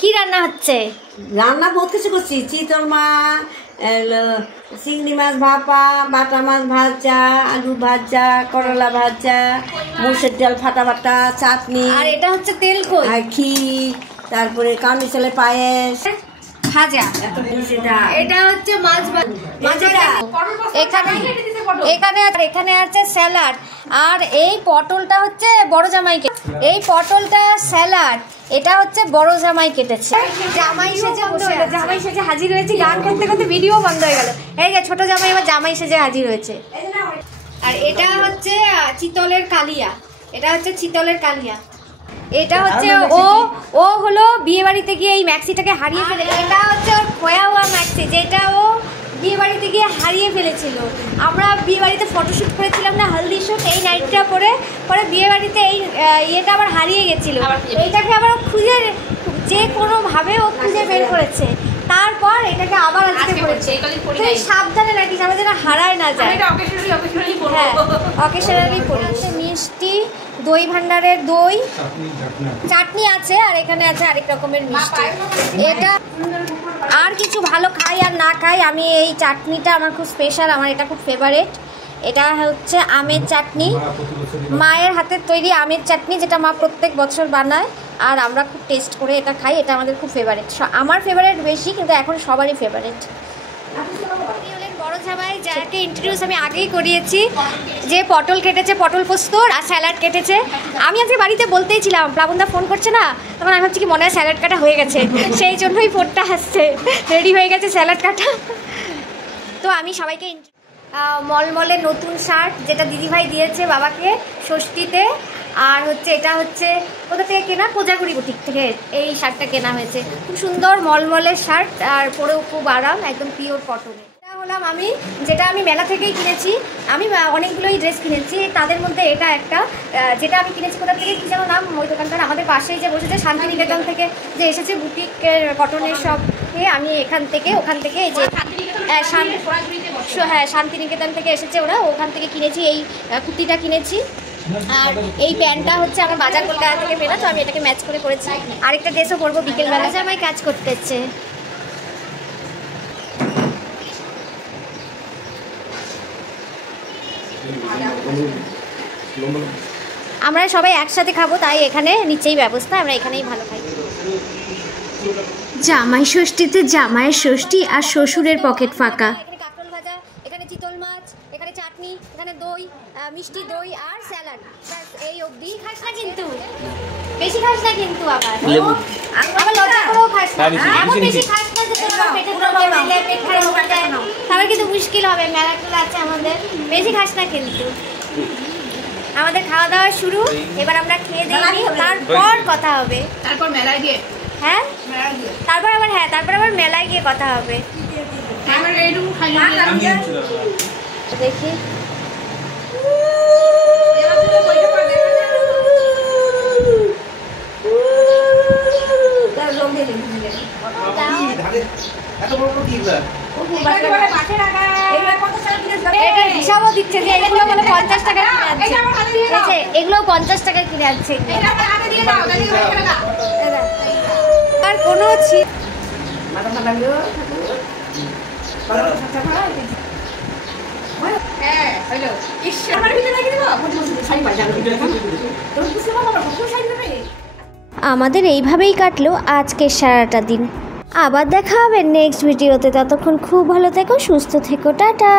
কি রান্না হচ্ছে? রান্না বহুত কিছু করছি, চিতল মাছ, চিংড়ি মাছ ভাপা, বাটা মাছ ভাজা, আলু ভাজা, করলা ভাজা, মুসের ডাল ফাটা বাটা, চাটনি, আর এটা হচ্ছে তেলকই, আর ক্ষীর, তারপরে কামি চালের পায়েস, ভাজা। এটা হচ্ছে মাছ এখানে আছে স্যালাড। আর এই পটলটা হচ্ছে বড় জামাইকে, এই পটলটা স্যালাড, এটা হচ্ছে বড় জামাই কেটেছে। জামাই সেজে হাজির হয়েছে, গান করতে করতে ভিডিও বন্ধ হয়ে গেল। এই যে ছোট জামাই এবার জামাই সেজে হাজির হয়েছে। আর এটা হচ্ছে চিতলের কালিয়া, এটা হচ্ছে চিতলের কালিয়া। এটা হচ্ছে ও হলো বিয়ে বাড়িতে গিয়ে এই ম্যাক্সিটাকে হারিয়ে ফেলে। এটা হচ্ছে ওর খোয়া হওয়া ম্যাক্সি, যেটা ও বিয়ে বাড়িতে গিয়ে হারিয়ে ফেলেছিল। আমরা বিয়ে বাড়িতে ফটোশ্যুট করেছিলাম না, হলদি শ্যুট, এই নাইটটা পরে বিয়ে বাড়িতে এই ইয়েটা আবার হারিয়ে গেছিল। এইটাকে আবার খুঁজে যে কোনোভাবে ও খুঁজে বের করেছে, তারপর এটাকে আবার আজকে পড়েছে। সাবধানে রাখিস, আমার যেন হারায় না যায়। হ্যাঁ, অকেশনালি পড়েছে। মিষ্টি, দই ভান্ডারের দই, চাটনি আছে, আর এখানে আছে আরেক রকমের মিষ্টি। এটা আর কিছু ভালো খাই আর না খাই, আমি এই চাটনিটা আমার খুব স্পেশাল, আমার এটা খুব ফেভারিট। এটা হচ্ছে আমের চাটনি, মায়ের হাতের তৈরি আমের চাটনি, যেটা মা প্রত্যেক বছর বানায়, আর আমরা খুব টেস্ট করে এটা খাই। এটা আমাদের খুব ফেভারিট, আমার ফেভারিট বেশি, কিন্তু এখন সবারই ফেভারিট। বড় জামাই, যাকে ইন্ট্রোডিউস আমি আগেই করিয়েছি, যে পটল কেটেছে, পটল পোস্ত আর স্যালাড কেটেছে। আমি আজকে বাড়িতে বলতেই ছিলাম, প্লাবনদা ফোন করছে না, তখন আমি ভাবছি কি মনে হয় স্যালাড কাটা হয়ে গেছে, সেই জন্যই ফোনটা আসছে, রেডি হয়ে গেছে স্যালাড কাটা। তো আমি সবাইকে মলমলে নতুন শার্ট, যেটা দিদিভাই দিয়েছে বাবাকে ষষ্ঠীতে, আর হচ্ছে এটা হচ্ছে কোথা থেকে কেনা, কোজাগুড়ি বুটিক থেকে এই শার্টটা কেনা হয়েছে। খুব সুন্দর মলমলের শার্ট, আর পরেও খুব আরাম, একদম পিওর কটনের। এটা হলাম আমি, যেটা আমি মেলা থেকেই কিনেছি। আমি অনেকগুলোই ড্রেস কিনেছি, তাদের মধ্যে এটা একটা, যেটা আমি কিনেছি কোথা থেকে, কী যেন নাম ওই দোকানটার, আমাদের পাশেই যে বসেছে, শান্তিনিকেতন থেকে যে এসেছে বুটিকের কটনের সব, আমি ওখান থেকে এই যে হ্যাঁ শান্তিনিকেতন থেকে এসেছে ওরা, ওখান থেকে কিনেছি। এই কুর্তিটা কিনেছি, আর এই প্যান্টটা হচ্ছে আমার বাজার কলকাতা থেকে পেনা, তো আমি এটাকে ম্যাচ করে করেছি। আরেকটা ড্রেসও পরবো বিকেলবেলা। জামাই কাজ করতেছে। আমরা সবাই একসাথে খাবো, তাই এখানে নিচেই ব্যবস্থা, আমরা এখানেই ভালো খাই। জামাই ষষ্ঠীতে জামাইয়ের ষষ্ঠী, আর শ্বশুরের পকেট ফাঁকা। এখানে কাঁকরোল ভাজা, এখানে চিতল মাছ, এখানে চাটনি, এখানে দই, মিষ্টি দই আর স্যালাড। এই অবধি খাস না কিন্তু, বেশি খাস না কিন্তু, আবার লজ্জা করেও খাস না, এমন বেশি খাস না যে পেটে পেট খারাপ হয়ে যায়, তাহলে কিন্তু মুশকিল হবে। মেলাগুলো আছে আমাদের, বেশি খাস না কিন্তু। আমাদের খাওয়া দাওয়া শুরু, এবার আমরা খেয়ে দিই, তারপর কথা হবে। তারপর মেলায় গিয়ে, হ্যাঁ তারপর আবার মেলায় গিয়ে কথা হবে। দেখি হিসাবও দিচ্ছে যে এগুলো বলে 50 টাকা কিনে আনছে, এগুলো 50 টাকা কিনে আনছে। আর কোনো আমাদের এইভাবেই কাটলো আজকের সারাটা দিন। আবার দেখা হবে নেক্সট ভিডিওতে, ততক্ষণ খুব ভালো থেকো, সুস্থ থেকো, টাটা।